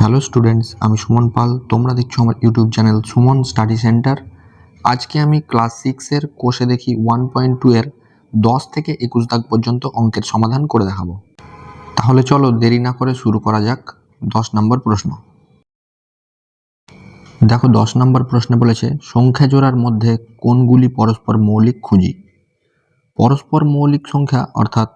Hello students, আমি সুমন পাল। তোমরা দেখছো আমার YouTube channel Suman study centre. আজকে আমি ক্লাস 6-এর কোষে দেখি 1.2 এর 10 থেকে 21 দাগ পর্যন্ত অঙ্কের সমাধান করে দেখাবো। তাহলে চলো দেরি না করে শুরু করা যাক। 10 নম্বর প্রশ্ন। দেখো 10 নম্বর প্রশ্নে বলেছে সংখ্যা জোড়ার মধ্যে কোনগুলি পরস্পর মৌলিক খুঁজি। পরস্পর মৌলিক সংখ্যা অর্থাৎ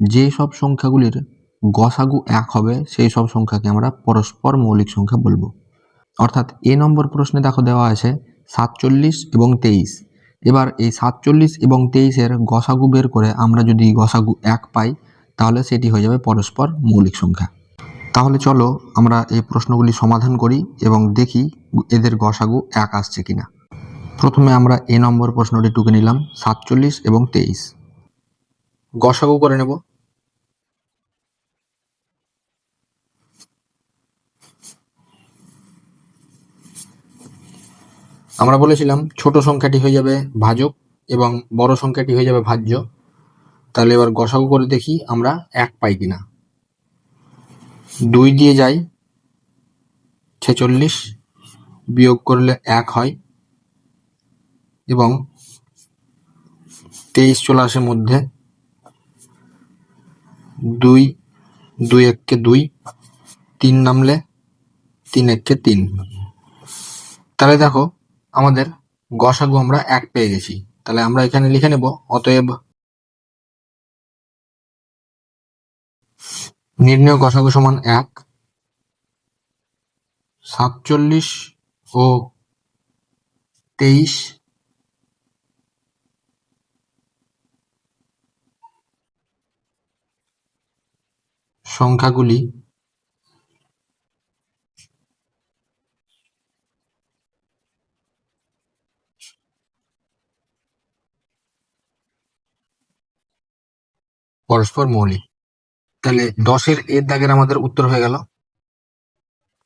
যে সব সংখ্যাগুলির গসাগু 1 হবে সেই সব সংখ্যাকে আমরা পরস্পর মৌলিক সংখ্যা বলবো। অর্থাৎ এ নম্বর প্রশ্নে দেখো দেওয়া আছে 47 এবং 23। এবার এই 47 এবং 23-এর গসাগু বের করে আমরা যদি গসাগু 1 পাই তাহলে সেটি হয়ে যাবে পরস্পর মৌলিক সংখ্যা। তাহলে চলো আমরা এই প্রশ্নগুলি সমাধান করি এবং দেখি এদের গসাগু 1 আসছে কিনা। প্রথমে আমরা এ নম্বর প্রশ্নটি টুকে নিলাম 47 এবং 23। গসাগু করে নেব। আমরা বলেছিলাম ছোট সংখ্যাটি হয়ে যাবে ভাজক এবং বড় সংখ্যাটি হয়ে যাবে ভাজ্য। তাহলে এবার গসাগু করে দেখি আমরা 1 পাই কিনা। 2 দিয়ে যাই 46, বিয়োগ করলে 1 হয় এবং 23 চলে আসে মধ্যে। 2 2 1 2, 3 নামলে 3 1 3। তাহলে দেখো আমাদের গসাগু আমরা 1 পেয়ে গেছি। তাহলে আমরা এখানে লিখে নেব অতএব নির্ণয় গসাগু সমান 1। 47 ও 23 সংখ্যাগুলি পরস্পর মৌলিক। তাহলে 10-এর এর দাগের আমাদের উত্তর হয়ে গেল।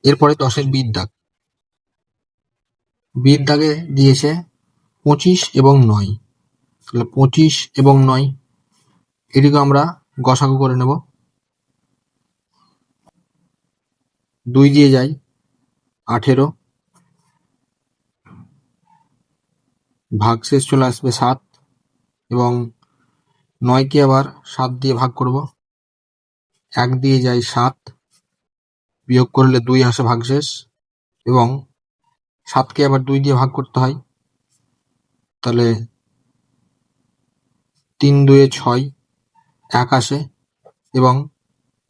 এরপরে 10-এর বির দাগ। বির দাগে দিয়েছে 25 এবং 9। তাহলে 25 এবং 9 এটিকে আমরা গসাগু করে নেব। 2 দিয়ে যাই 18, ভাগশেষ চলে আসবে 7 এবং 9কে আবার 7 দিয়ে ভাগ করব। 1 দিয়ে যাই 7, বিয়োগ করলে 2 আসে ভাগশেষ এবং 7কে আবার 2 দিয়ে ভাগ করতে হয়। তাহলে 3 2 6, 1 আসে এবং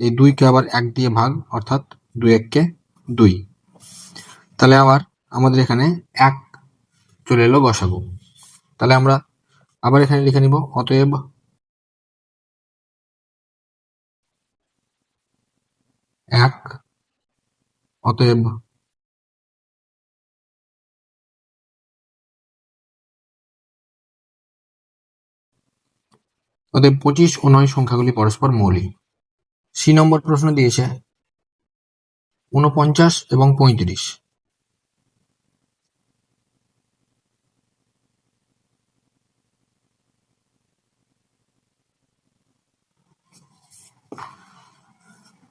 এই 2কে আবার 1 দিয়ে ভাগ, অর্থাৎ 2 1 2। তাহলে আবার আমাদের এখানে 1 চলে এলো গসাগু। তাহলে আমরা আবার এখানে লিখে নিব অতএব অতএব 25 ও 9 সংখ্যাগুলি পরস্পর মৌলিক। সি নম্বর প্রশ্ন দিয়েছে 49 এবং 35।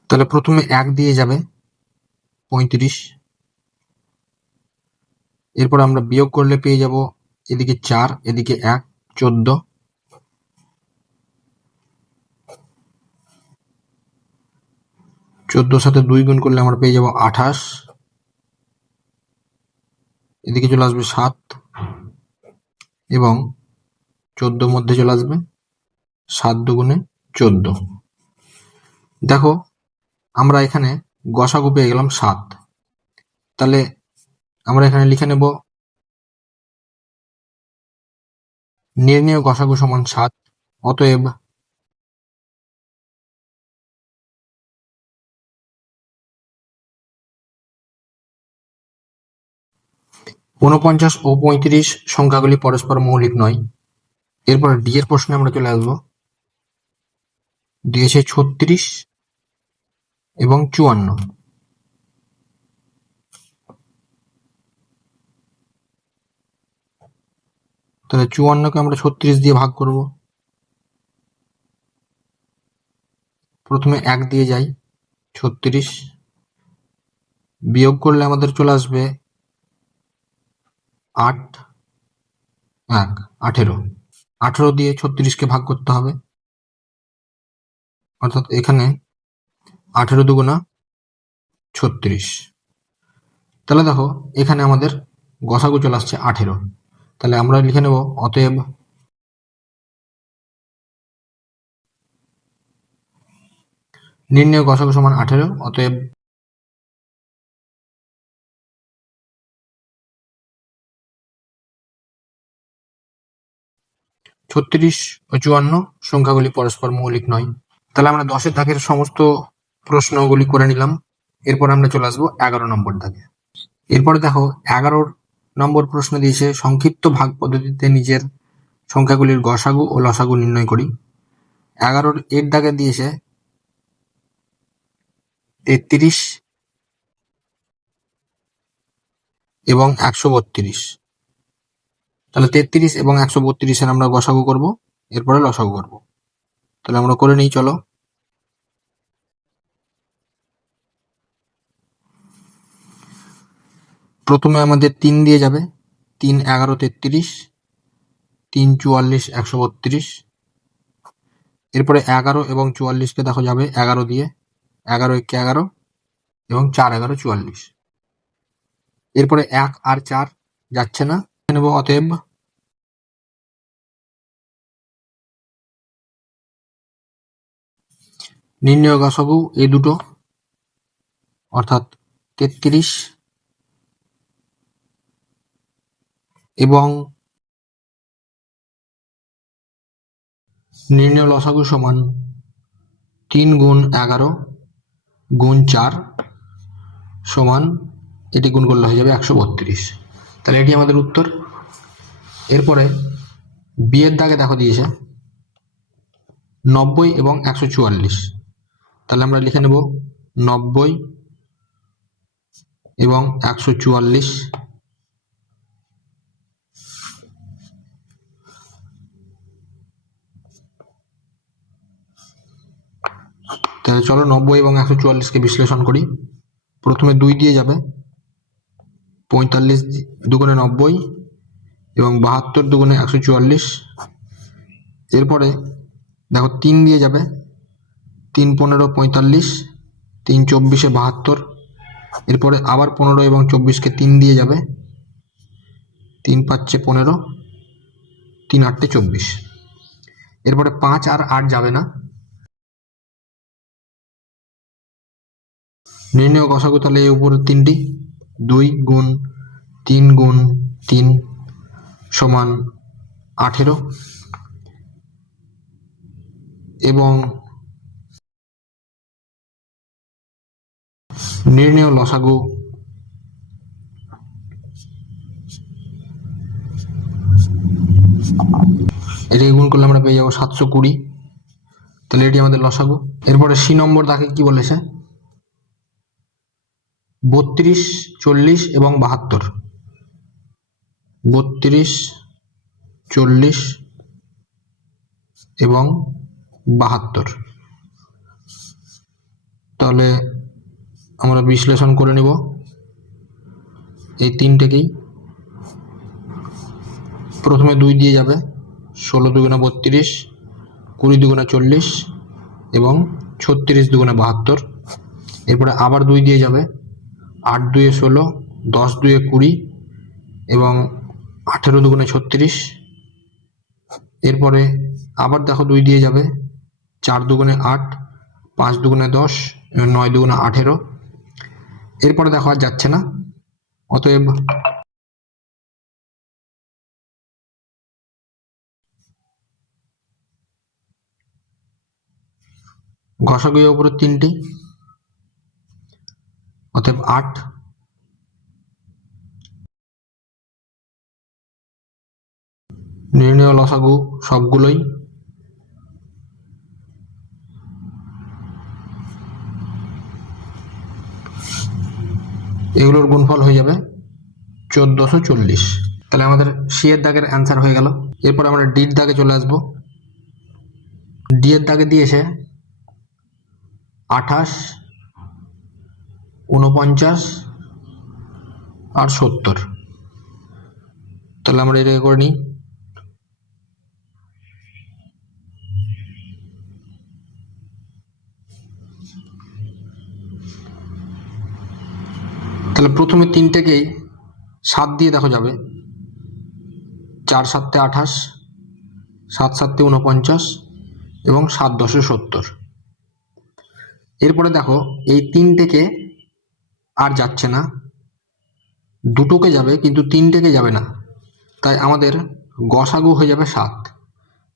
তাহলে প্রথমে 1 দিয়ে যাবে 35, এরপর আমরা বিয়োগ করলে পেয়ে যাব এদিকে 4 এদিকে 1, 14। 14 সাথে 2 গুণ করলে আমরা পেয়ে যাব 28, এদিকে চলে আসবে 7 এবং 14 মধ্যে চলে আসবে 7 দুগুণে 14। দেখো আমরা এখানে গসাগু পেয়ে গেলাম 7। তাহলে আমরা এখানে লিখে নেব নির্ণেয় গসাগু সমান 7। অতএব 49 ও 35 সংখ্যাগুলি পরস্পর মৌলিক নয়। এরপর ডি এর প্রশ্নে আমরা চলে আসবো। দিয়েছে 36 এবং 54। তাহলে 54কে আমরা 36 দিয়ে ভাগ করব। প্রথমে 1 দিয়ে যাই 36, বিয়োগ করলে আমাদের চলে আসবে 8 1 18। 18 দিয়ে 36কে ভাগ করতে হবে, অর্থাৎ এখানে 18 দুগুণা 36। তাহলে দেখো এখানে আমাদের গসাগু চলে আসছে 18। তাহলে আমরা লিখে নেব অতএব নির্ণয় গসাগু সমান 18। অতএব 36 ও 54 সংখ্যাগুলি পরস্পর মৌলিক নয়। তাহলে আমরা 10-এর দাগের সমস্ত প্রশ্নগুলি করে নিলাম। এরপর আমরা চলে আসবো 11 নম্বর দাগে। এরপরে দেখো 11 নম্বর প্রশ্ন দিয়েছে সংক্ষিপ্ত ভাগ পদ্ধতিতে নিজের সংখ্যাগুলির গসাগু ও লসাগু নির্ণয় করি। 11 এর দাগে দিয়েছে 33 এবং 132। তাহলে 33 এবং 132-এর আমরা গসাগু করব, এরপরে লসাগু করব। তাহলে আমরা করে নিই, চলো। প্রথমে আমাদের 3 দিয়ে যাবে, 3 11 33, 3 44 132। এরপরে 11 এবং 44কে দেখো যাবে 11 দিয়ে, 11 1 11 এবং 4 11 44। এরপরে 1 আর 4 যাচ্ছে না, নেব অতএব নির্ণয় গসাগু এই দুটো, অর্থাৎ 33 এবং নির্ণয় লসাগু সমান 3 গুণ 11 গুণ 4 সমান, এটি গুণ করলে হয়ে যাবে 132। তাহলে এটি আমাদের উত্তর। এরপরে বিয়ের দাগে দেখো দিয়েছে 90 এবং 144। তাহলে আমরা লিখে নেব 90 এবং 144। তাহলে চলো 90 এবং 144কে বিশ্লেষণ করি। প্রথমে 2 দিয়ে যাবে, 45 দুগুণে 90 এবং 72 দুগুণে 144। এরপরে দেখো 3 দিয়ে যাবে, 3 15 45, 3 24 72। এরপরে আবার 15 এবং 24কে 3 দিয়ে যাবে, 3 5 15, 3 8 24। এরপরে 5 আর 8 যাবে না। নির্ণয় গসাগু তাহলে এই উপরে 3টি, 2 গুণ 3 গুণ 3 সমান 18 এবং নির্ণয় লসাগু এটি গুণ করলে আমরা পেয়ে যাবো 720। তাহলে এটি আমাদের লসাগু। এরপরে সি নম্বর দাগে কি বলেছে 32 40 এবং 72। 32 40 এবং 72। তাহলে আমরা বিশ্লেষণ করে নিব এই তিনটেকেই। প্রথমে 2 দিয়ে যাবে, 16 দুগুণা 32, 20 দুগুণা 40 এবং 36 দুগুণা 72। এরপরে আবার 2 দিয়ে যাবে, 8 2 16, 10 2 20 এবং 18 দুগুণে 36। এরপরে আবার দেখো 2 দিয়ে যাবে, 4 দুগুণে 8, 5 দুগুণে 10 এবং 9 দুগুণে 18। এরপরে দেখো আর যাচ্ছে না, অতএব গসাগু এর উপরে 3টি, অতএব 8। নির্ণয় লসাগু সবগুলোই, এগুলোর গুণফল হয়ে যাবে 1440। তাহলে আমাদের সি এর দাগের অ্যান্সার হয়ে গেল। এরপর আমরা ডির দাগে চলে আসবো। ডি এর দাগে দিয়েছে 28 49 আর 70। তাহলে আমরা এটাকে করে নিই। তাহলে প্রথমে তিনটেকেই 7 দিয়ে দেখো যাবে, 4 7 28, 7 7 49 এবং 7 10 70। এরপরে দেখো এই তিনটেকে আর যাচ্ছে না, দুটোকে যাবে কিন্তু তিনটেকে যাবে না, তাই আমাদের গসাগু হয়ে যাবে 7।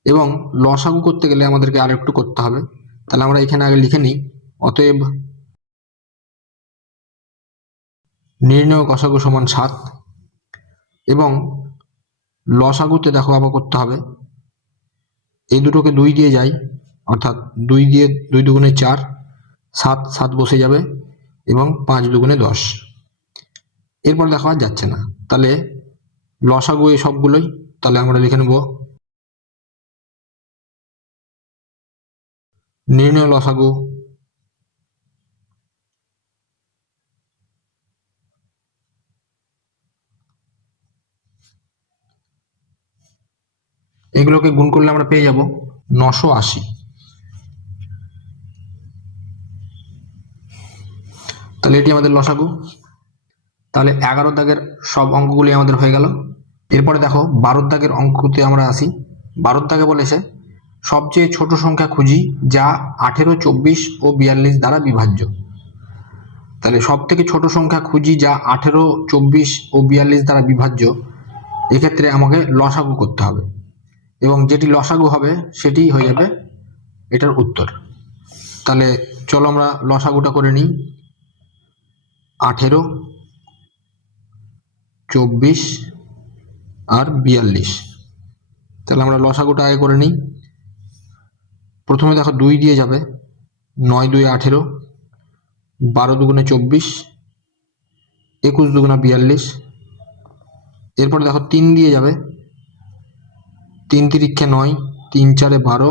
এবং লসাগু করতে গেলে আমাদেরকে আর একটু করতে হবে। তাহলে আমরা এখানে আগে লিখে নিই, অতএব নির্ণয় গসাগু সমান 7। এবং লসাগুতে দেখো আবার করতে হবে, এই দুটোকে 2 দিয়ে যাই, অর্থাৎ 2 দিয়ে 2 দুগুণে 4, 7 7 বসে যাবে এবং 5 দুগুণে 10। এরপর দেখো আর যাচ্ছে না, তাহলে লসাগু এই সবগুলোই। তাহলে আমরা লিখে নেব নির্ণয় লসাগু এগুলোকে গুণ করলে আমরা পেয়ে যাব 980। তাহলে এটি আমাদের লসাগু। তাহলে 11 দাগের সব অঙ্কগুলি আমাদের হয়ে গেল। এরপরে দেখো 12 দাগের অঙ্কতে আমরা আসি। 12 দাগে বলেছে সবচেয়ে ছোট সংখ্যা খুঁজি যা 18, 24 ও 42 দ্বারা বিভাজ্য। তাহলে সব থেকে ছোট সংখ্যা খুঁজি যা 18, 24 ও 42 দ্বারা বিভাজ্য। এক্ষেত্রে আমাকে লসাগু করতে হবে এবং যেটি লসাগু হবে সেটি হয়ে যাবে এটার উত্তর। তাহলে চলো আমরা লসাগুটা করে নিই। 18, 24 আর 42। তাহলে আমরা লসাগুটা আগে করে নিই। প্রথমে দেখো 2 দিয়ে যাবে, 9 2 18, 12 দুগুণে 24, 21 দুগুণা 42। এরপরে দেখো 3 দিয়ে যাবে, 3 তিরিক্ষে 9, 3 4 12,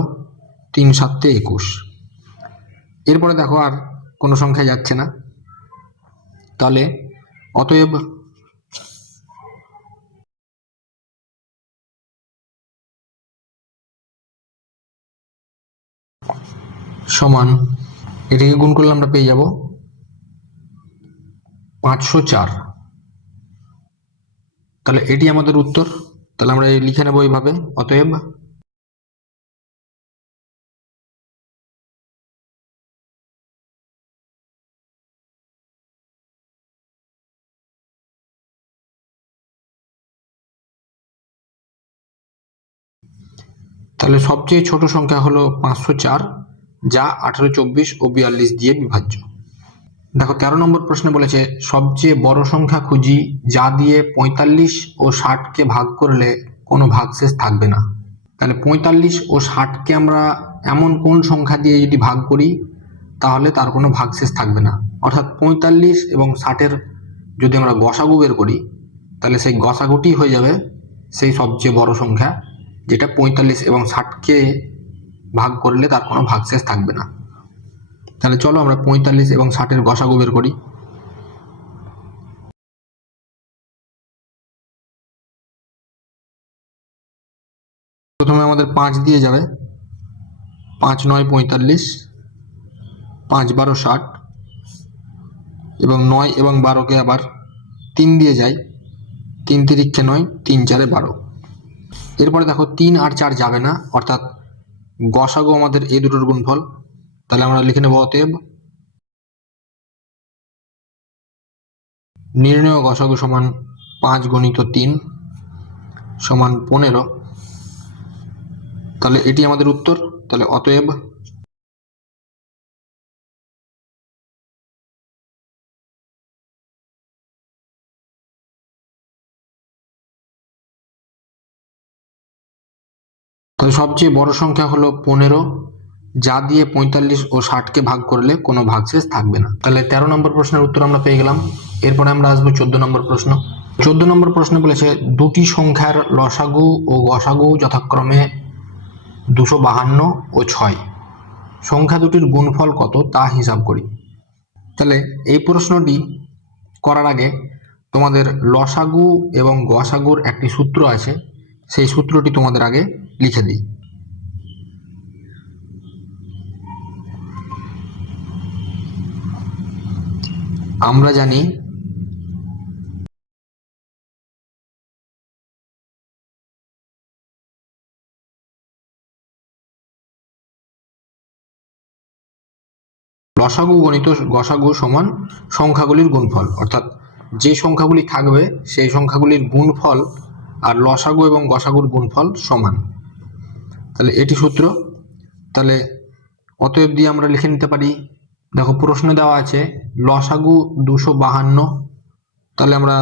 3 7 21। এরপরে দেখো আর কোনো সংখ্যা যাচ্ছে না, তাহলে অতএব সমান, এটাকে গুণ করলে আমরা পেয়ে যাব 504। তাহলে এটি আমাদের উত্তর। তাহলে আমরা লিখে নেব এইভাবে, অতএব তাহলে সবচেয়ে ছোট সংখ্যা হলো 504, যা 18, 24 ও 42 দিয়ে বিভাজ্য। দেখো 13 নম্বর প্রশ্নে বলেছে সবচেয়ে বড় সংখ্যা খুঁজি যা দিয়ে 45 ও 60কে ভাগ করলে কোনো ভাগশেষ থাকবে না। তাহলে 45 ও 60কে আমরা এমন কোন সংখ্যা দিয়ে যদি ভাগ করি তাহলে তার কোনো ভাগশেষ থাকবে না। অর্থাৎ 45 এবং 60-এর যদি আমরা গসাগু বের করি তাহলে সেই গসাগুটি হয়ে যাবে সেই সবচেয়ে বড় সংখ্যা, যেটা 45 এবং 60কে ভাগ করলে তার কোনো ভাগশেষ থাকবে না। তাহলে চলো আমরা 45 এবং 60-এর গসাগু বের করি। প্রথমে আমাদের 5 দিয়ে যাবে, 5 9 45, 5 12 60 এবং 9 এবং 12কে আবার 3 দিয়ে যায়, 3 তিরিক্ষে 9, 3 4 12। এরপরে দেখো 3 আর 4 যাবে না, অর্থাৎ গসাগু আমাদের এই দুটোর গুণফল। তাহলে আমরা লিখে নেব অতএব নির্ণয় গসাগু সমান 5 গুণিত 3 সমান 15। তাহলে এটি আমাদের উত্তর। তাহলে অতএব তাহলে সবচেয়ে বড় সংখ্যা হলো 15, যা দিয়ে 45 ও 60কে ভাগ করলে কোনো ভাগশেষ থাকবে না। তাহলে 13 নম্বর প্রশ্নের উত্তর আমরা পেয়ে গেলাম। এরপরে আমরা আসবো 14 নম্বর প্রশ্ন। 14 নম্বর প্রশ্ন বলেছে দুটি সংখ্যার লসাগু ও গসাগু যথাক্রমে 252 ও 6। সংখ্যা দুটির গুণফল কত তা হিসাব করি। তাহলে এই প্রশ্নটি করার আগে তোমাদের লসাগু এবং গসাগুর একটি সূত্র আছে, সেই সূত্রটি তোমাদের আগে লিখে দিই। আমরা জানি লসাগু গণিত গসাগু সমান সংখ্যাগুলির গুণফল, অর্থাৎ যে সংখ্যাগুলি থাকবে সেই সংখ্যাগুলির গুণফল আর লসাগু এবং গসাগুর গুণফল সমান। তাহলে এটি সূত্র। তাহলে অতএব দিয়ে আমরা লিখে নিতে পারি, দেখো প্রশ্ন দেওয়া আছে লসাগু 252, তাহলে আমরা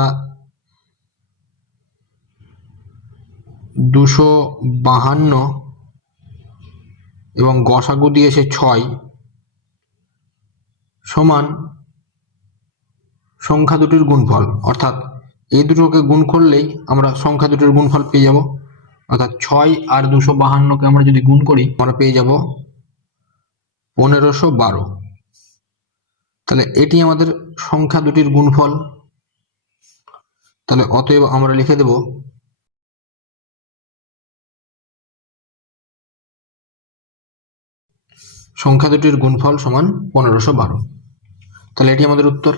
252 এবং গসাগু দিয়েছে 6 সমান সংখ্যা দুটির গুণফল, অর্থাৎ এই দুটোকে গুণ করলেই আমরা সংখ্যা দুটির গুণফল পেয়ে যাব। অর্থাৎ 6 আর 252কে আমরা যদি গুণ করি আমরা পেয়ে যাব 1512। তাহলে এটি আমাদের সংখ্যা দুটির গুণফল। তাহলে অতএব আমরা লিখে দেব সংখ্যা দুটির গুণফল সমান 1512। তাহলে এটি আমাদের উত্তর।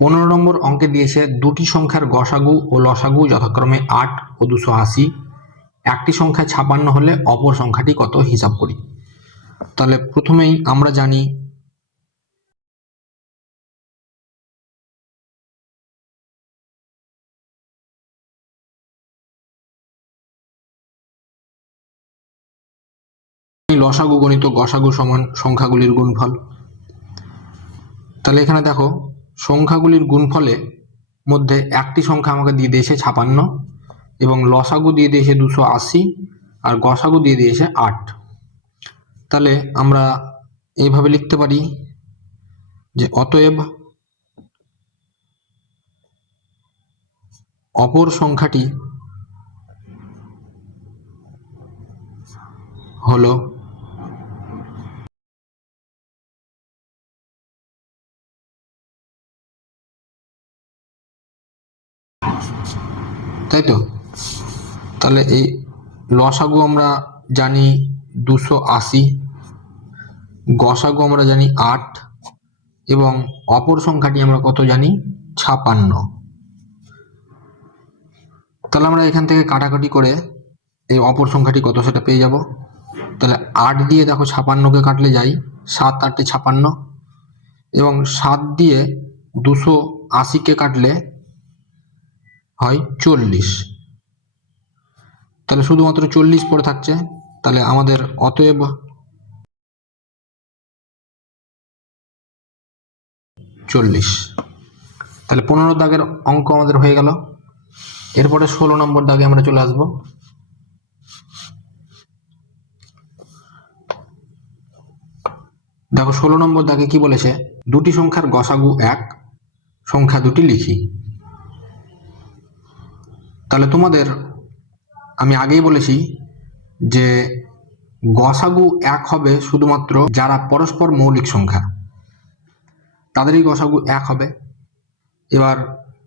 15 নম্বর অঙ্কে দিয়েছে দুটি সংখ্যার গসাগু ও লসাগু যথাক্রমে 8 ও 280, একটি সংখ্যা 56 হলে অপর সংখ্যাটি কত হিসাব করি। তাহলে প্রথমেই আমরা জানি লসাগু গণিত গসাগু সমান সংখ্যাগুলির গুণফল। তাহলে এখানে দেখো সংখ্যাগুলির গুণফলে মধ্যে একটি সংখ্যা আমাকে দিয়ে দিয়েছে 56 এবং লসাগু দিয়ে দিয়েছে 280 আর গসাগু দিয়ে দিয়েছে 8। তাহলে আমরা এইভাবে লিখতে পারি যে অতএব অপর সংখ্যাটি হলো তাই তো। তাহলে এই লসাগু আমরা জানি 280, গসাগু আমরা জানি 8 এবং অপর সংখ্যাটি আমরা কত জানি 56। তাহলে আমরা এখান থেকে কাটাকাটি করে এই অপর সংখ্যাটি কত সেটা পেয়ে যাব। তাহলে 8 দিয়ে দেখো 56কে কাটলে যাই 7 8 56 এবং 7 দিয়ে 280কে কাটলে হয় 40। তাহলে শুধুমাত্র 40 পড়ে থাকছে। তাহলে আমাদের অতএব 40। তাহলে 15 দাগের অঙ্ক আমাদের হয়ে গেল। এরপরে 16 নম্বর দাগে আমরা চলে আসব। দেখো 16 নম্বর দাগে কি বলেছে, দুটি সংখ্যার গসাগু 1, সংখ্যা দুটি লিখি। তাহলে তোমাদের আমি আগেই বলেছি যে গসাগু 1 হবে শুধুমাত্র যারা পরস্পর মৌলিক সংখ্যা, তাদেরই গসাগু 1 হবে। এবার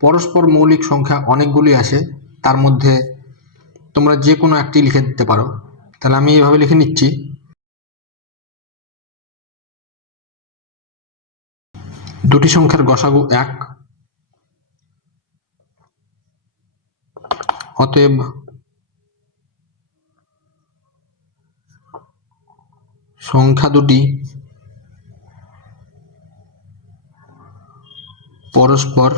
পরস্পর মৌলিক সংখ্যা অনেকগুলি আছে, তার মধ্যে তোমরা যে কোনো একটি লিখে দিতে পারো। তাহলে আমি এভাবে লিখে নিচ্ছি, দুটি সংখ্যার গসাগু 1, অতএব সংখ্যা দুটি পরস্পর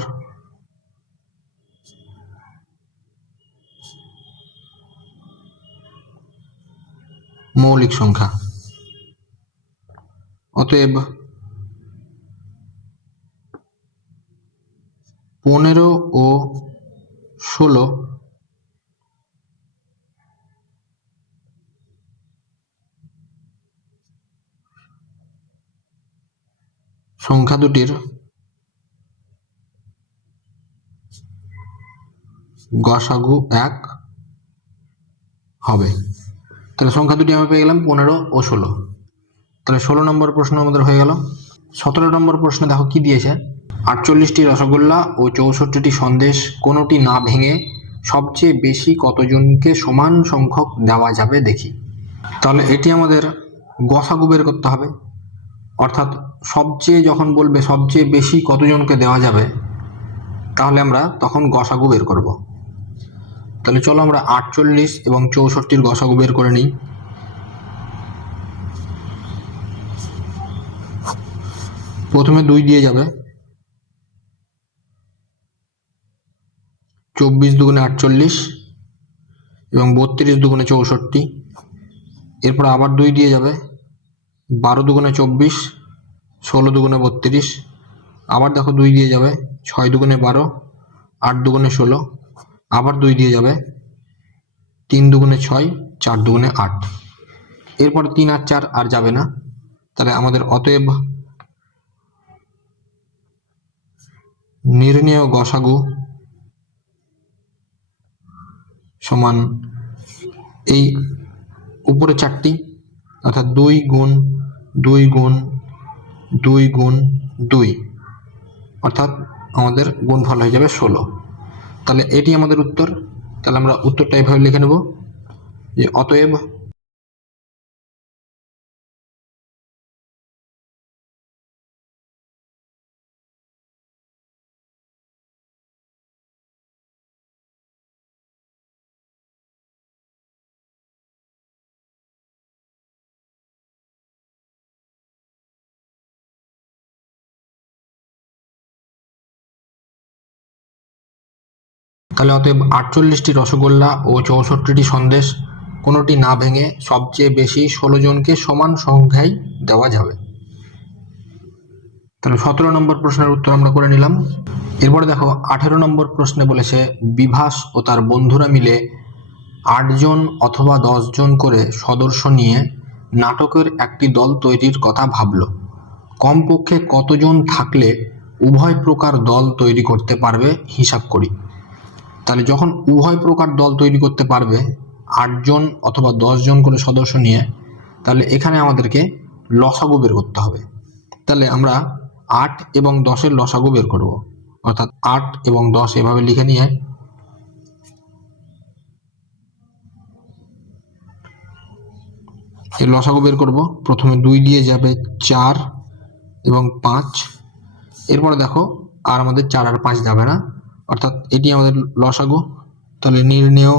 মৌলিক সংখ্যা। অতএব 15 ও 16 সংখ্যা দুটির গসাগু 1 হবে। তাহলে সংখ্যা দুটি আমরা পেয়ে গেলাম 15 ও 16। তাহলে 16 নম্বর প্রশ্ন আমাদের হয়ে গেল। 17 নম্বর প্রশ্নে দেখো কি দিয়েছে, 48টি রসগোল্লা ও 64টি সন্দেশ কোনোটি না ভেঙে সবচেয়ে বেশি কতজনকে সমান সংখ্যক দেওয়া যাবে দেখি। তাহলে এটি আমাদের গসাগু বের করতে হবে, অর্থাৎ সবচেয়ে যখন বলবে সবচেয়ে বেশি কতজনকে দেওয়া যাবে, তাহলে আমরা তখন গসাগু বের করব। তাহলে চলো আমরা 48 এবং 64-র গসাগু বের করে নিই। প্রথমে 2 দিয়ে যাবে, 24 দুগুণে 48 এবং 32 দুগুণে 64। এরপর আবার 2 দিয়ে যাবে, 12 দুগুণে 24, 16 দুগুণে 32। আবার দেখো 2 দিয়ে যাবে, 6 দুগুণে 12, 8 দুগুণে 16। আবার 2 দিয়ে যাবে, 3 দুগুণে 6, 4 দুগুণে 8। এরপর 3 আর 4 আর যাবে না। তাহলে আমাদের অতএব নির্ণেয় গসাগু সমান এই উপরে 4টি, অর্থাৎ 2 গুণ 2 গুণ 2 গুণ 2, অর্থাৎ আমাদের গুণফল হয়ে যাবে 16। তাহলে এটি আমাদের উত্তর। তাহলে আমরা উত্তরটা এইভাবে লিখে নেব যে অতএব তাহলে অতএব 48টি রসগোল্লা ও 64টি সন্দেশ কোনোটি না ভেঙে সবচেয়ে বেশি 16 জনকে সমান সংখ্যায় দেওয়া যাবে। তাহলে 17 নম্বর প্রশ্নের উত্তর আমরা করে নিলাম। এরপরে দেখো 18 নম্বর প্রশ্নে বলেছে বিভাস ও তার বন্ধুরা মিলে 8 জন অথবা 10 জন করে সদস্য নিয়ে নাটকের একটি দল তৈরির কথা ভাবল। কমপক্ষে কতজন থাকলে উভয় প্রকার দল তৈরি করতে পারবে হিসাব করি। তাহলে যখন উভয় প্রকার দল তৈরি করতে পারবে 8 জন অথবা 10 জন করে সদস্য নিয়ে, তাহলে এখানে আমাদেরকে লসাগু বের করতে হবে। তাহলে আমরা 8 এবং 10-এর লসাগু বের করব, অর্থাৎ 8 এবং 10 এভাবে লিখে নিয়ে এই লসাগু বের করব। প্রথমে 2 দিয়ে যাবে 4 এবং 5। এরপরে দেখো আর আমাদের 4 আর 5 যাবে না, অর্থাৎ এটি আমাদের লসাগু। তাহলে নির্ণেয়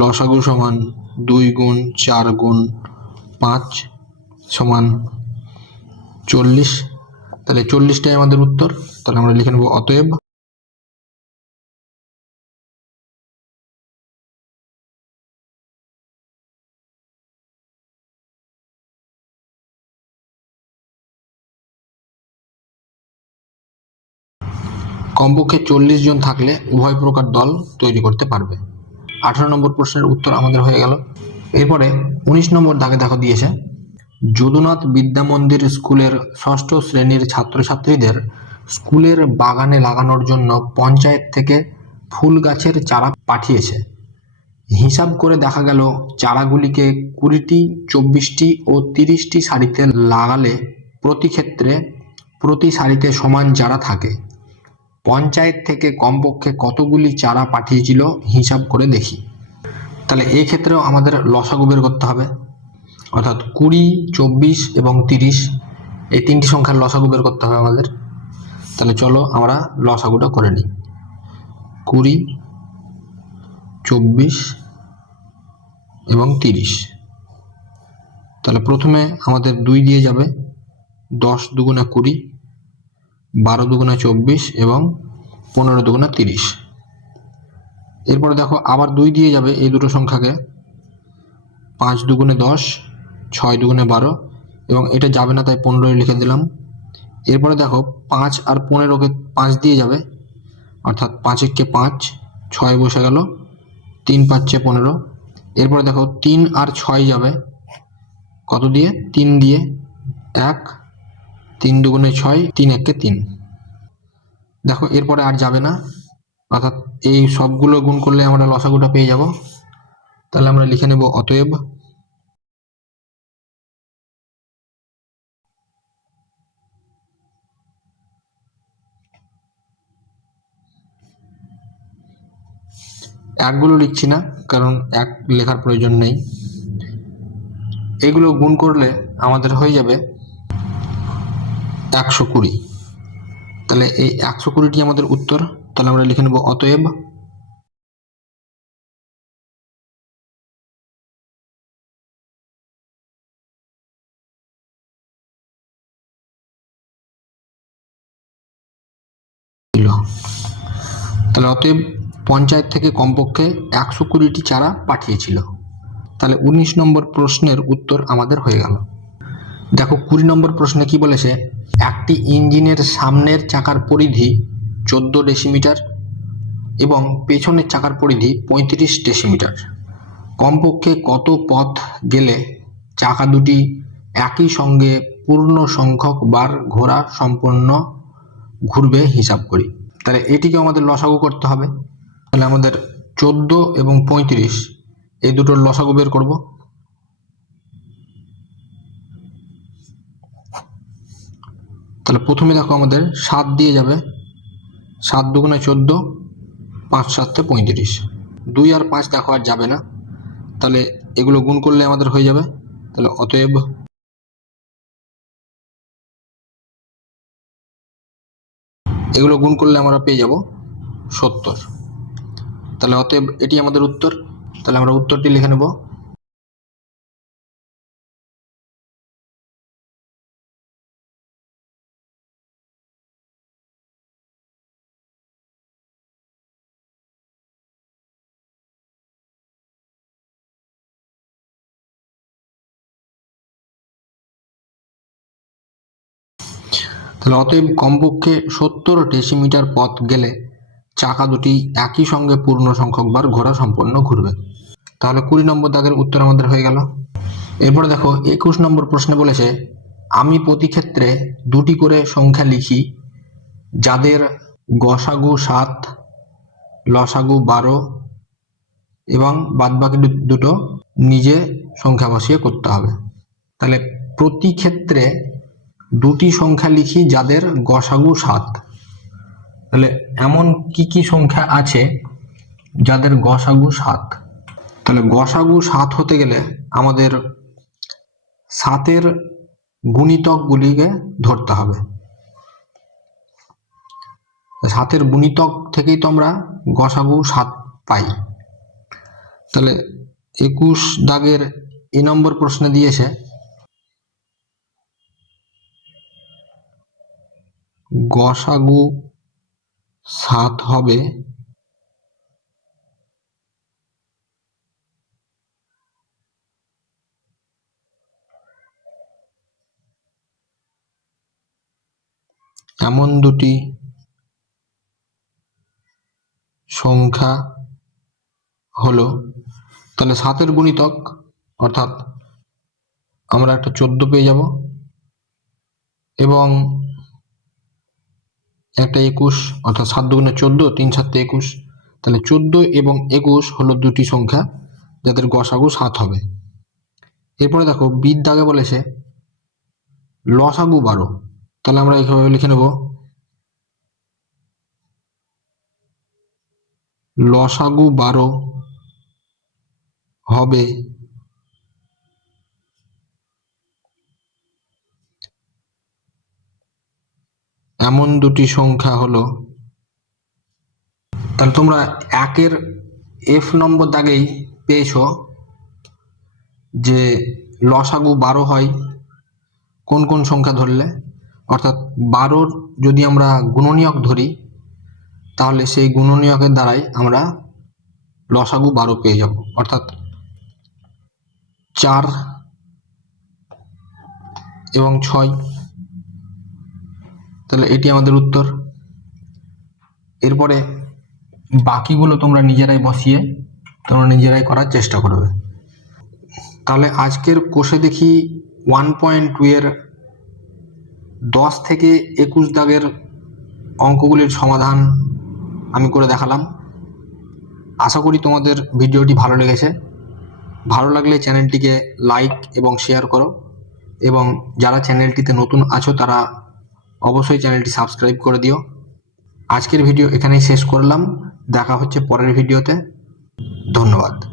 লসাগু সমান 2 গুণ 4 গুণ 5 সমান 40। তাহলে 40টাই আমাদের উত্তর। তাহলে আমরা লিখে নেব অতএব কমপক্ষে 40 জন থাকলে উভয় প্রকার দল তৈরি করতে পারবে। 18 নম্বর প্রশ্নের উত্তর আমাদের হয়ে গেল। এরপরে 19 নম্বর দাগে দেখো দিয়েছে যদুনাথ বিদ্যা মন্দির স্কুলের 6ষ্ঠ শ্রেণীর ছাত্রছাত্রীদের স্কুলের বাগানে লাগানোর জন্য পঞ্চায়েত থেকে ফুল গাছের চারা পাঠিয়েছে। হিসাব করে দেখা গেল চারাগুলিকে 20টি, 24টি ও 30টি সারিতে লাগালে প্রতি ক্ষেত্রে প্রতি সারিতে সমান চারা থাকে। পঞ্চায়েত থেকে কমপক্ষে কতগুলি চারা পাঠিয়েছিল হিসাব করে দেখি। তাহলে এই ক্ষেত্রেও আমাদের লসাগু বের করতে হবে, অর্থাৎ 20, 24 এবং 30 এই 3টি সংখ্যার লসাগু বের করতে হবে আমাদের। তাহলে চলো আমরা লসাগুটা করে নিই। 20, 24 এবং 30। তাহলে প্রথমে আমাদের 2 দিয়ে যাবে, 10 দুগুণে 20, 12 দুগুণে 24 এবং 15 দুগুণে 30। এরপরে দেখো আবার 2 দিয়ে যাবে এই দুটো সংখ্যাকে, 5 দুগুণে 10, 6 দুগুণে 12 এবং এটা যাবে না তাই 15 লিখে দিলাম। এরপরে দেখো 5 আর 15কে 5 দিয়ে যাবে, অর্থাৎ 5 একে 5, 6 বসে গেল, 3 5 15। এরপরে দেখো 3 আর 6 যাবে কত দিয়ে, 3 দিয়ে, 1, 3 দুগুণে 6, 3 একে 3। দেখো এরপরে আর যাবে না, অর্থাৎ এই সবগুলো গুণ করলে আমরা লসাগুটা পেয়ে যাব। তাহলে আমরা লিখে নেব অতএব একগুলো লিখছি না, কারণ এক লেখার প্রয়োজন নেই। এগুলো গুণ করলে আমাদের হয়ে যাবে 120। তাহলে এই 120টি আমাদের উত্তর। তাহলে আমরা লিখে নেব অতএব তাহলে অতএব পঞ্চায়েত থেকে কমপক্ষে 120টি চারা পাঠিয়েছিল। তাহলে 19 নম্বর প্রশ্নের উত্তর আমাদের হয়ে গেল। দেখো 20 নম্বর প্রশ্নে কি বলেছে, একটি ইঞ্জিনের সামনের চাকার পরিধি 14 ডেসিমিটার এবং পেছনের চাকার পরিধি 35 ডেসিমিটার। কমপক্ষে কত পথ গেলে চাকা দুটি একই সঙ্গে পূর্ণ সংখ্যক বার ঘোরা সম্পন্ন ঘুরবে হিসাব করি। তাহলে এটিকে আমাদের লসাগু করতে হবে। তাহলে আমাদের 14 এবং 35 এই দুটোর লসাগু বের করব। তাহলে প্রথমে দেখো আমাদের 7 দিয়ে যাবে, 7 দুগুণে 14, 5 7 35, 2 আর 5 দেখো আর যাবে না। তাহলে এগুলো গুণ করলে আমাদের হয়ে যাবে। তাহলে অতএব এগুলো গুণ করলে আমরা পেয়ে যাব 70। তাহলে অতএব এটি আমাদের উত্তর। তাহলে আমরা উত্তরটি লিখে নেব। তাহলে অতএব কমপক্ষে 70 ডেসিমিটার পথ গেলে চাকা দুটি একই সঙ্গে পূর্ণ সংখ্যক বার ঘোরা সম্পন্ন ঘুরবে। তাহলে 20 নম্বর দাগের উত্তর আমাদের হয়ে গেল। এরপরে দেখো 21 নম্বর প্রশ্নে বলেছে, আমি প্রতি ক্ষেত্রে দুটি করে সংখ্যা লিখি যাদের গসাগু 7, লসাগু 12 এবং বাদবাকি দুটো নিজে সংখ্যা বসিয়ে করতে হবে। তাহলে প্রতি ক্ষেত্রে দুটি সংখ্যা লিখি যাদের গসাগু 7। তাহলে এমন কি কি সংখ্যা আছে যাদের গসাগু 7? তাহলে গসাগু 7 হতে গেলে আমাদের 7-এর গুণিতকগুলিকে ধরতে হবে। 7-এর গুণিতক থেকেই তো আমরা গসাগু 7 পাই। তাহলে 21 দাগের এ নম্বর প্রশ্নে দিয়েছে গসাগু 7 হবে এমন দুটি সংখ্যা হলো, তাহলে 7-এর গুণিতক অর্থাৎ আমরা একটা 14 পেয়ে যাব এবং একটা 21 অর্থাৎ 7 দুগুণে 14, 3 7 21। তাহলে 14 এবং 21 হলো দুটি সংখ্যা যাদের গসাগু 7 হবে। এরপরে দেখো বির দাগে বলেছে লসাগু 12। তাহলে আমরা এইভাবে লিখে নেব, লসাগু 12 হবে এমন দুটি সংখ্যা হলো। তাহলে তোমরা 1-এর F নম্বর দাগেই পেয়েছো যে লসাগু 12 হয় কোন কোন সংখ্যা ধরলে, অর্থাৎ 12-র যদি আমরা গুণনীয়ক ধরি তাহলে সেই গুণনীয়কের দ্বারাই আমরা লসাগু 12 পেয়ে যাব, অর্থাৎ 4 এবং 6। তাহলে এটি আমাদের উত্তর। এরপরে বাকিগুলো তোমরা নিজেরাই বসিয়ে তোমরা নিজেরাই করার চেষ্টা করবে। তাহলে আজকের কোষে দেখি 1.2 এর 10 থেকে 21 দাগের অঙ্কগুলির সমাধান আমি করে দেখালাম। আশা করি তোমাদের ভিডিওটি ভালো লেগেছে। ভালো লাগলে চ্যানেলটিকে লাইক এবং শেয়ার করো, এবং যারা চ্যানেলটিতে নতুন আছো তারা অবশ্যই চ্যানেলটি সাবস্ক্রাইব করে দিও। আজকের ভিডিও এখানেই শেষ করলাম, দেখা হচ্ছে পরের ভিডিওতে। ধন্যবাদ।